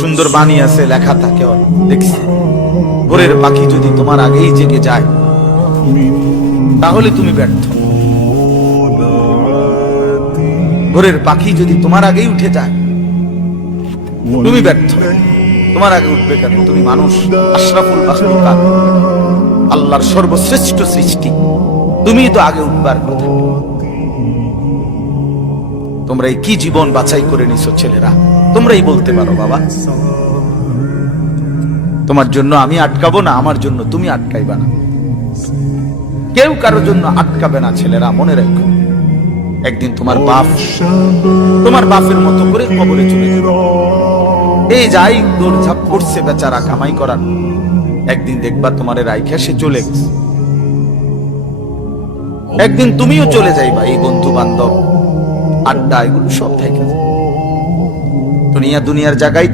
সুন্দর বাণী আছে, লেখা থাকে, দেখছি ভোরের পাখি যদি তোমার আগেই জেগে যায় তাহলে তুমি ব্যর্থ। ভোরের পাখি যদি তোমার আগেই উঠে যায় তুমি ব্যর্থ। তোমার আগে উঠবে কেন? তুমি মানুষ, আশরাফুল মাখলুকাত, আল্লাহর সর্বশ্রেষ্ঠ সৃষ্টি, তুমি তো আগে উঠবার কথা। তোমরা এই কি জীবন বাছাই করে নিছো ছেলেরা, তোমরাই বলতে পারো বাবা। তোমার জন্য আমি আটকাবো না, আমার জন্য তুমি আটকাইবা না। কেউ কারোর জন্য আটকাবে না ছেলেরা, মনে রাখো। একদিন তোমার বাপের মতো করে কবরে চলে যাবে। এই যাই দৌড়ঝাঁপ করছে বেচারা কামাই করার, একদিন দেখবা তোমার রাইখা সে চলে গেছে। একদিন তুমিও চলে যাইবা। এই বন্ধু বান্ধব, আড্ডা, এগুলো সব থেকে দুনিয়ার জায়গায়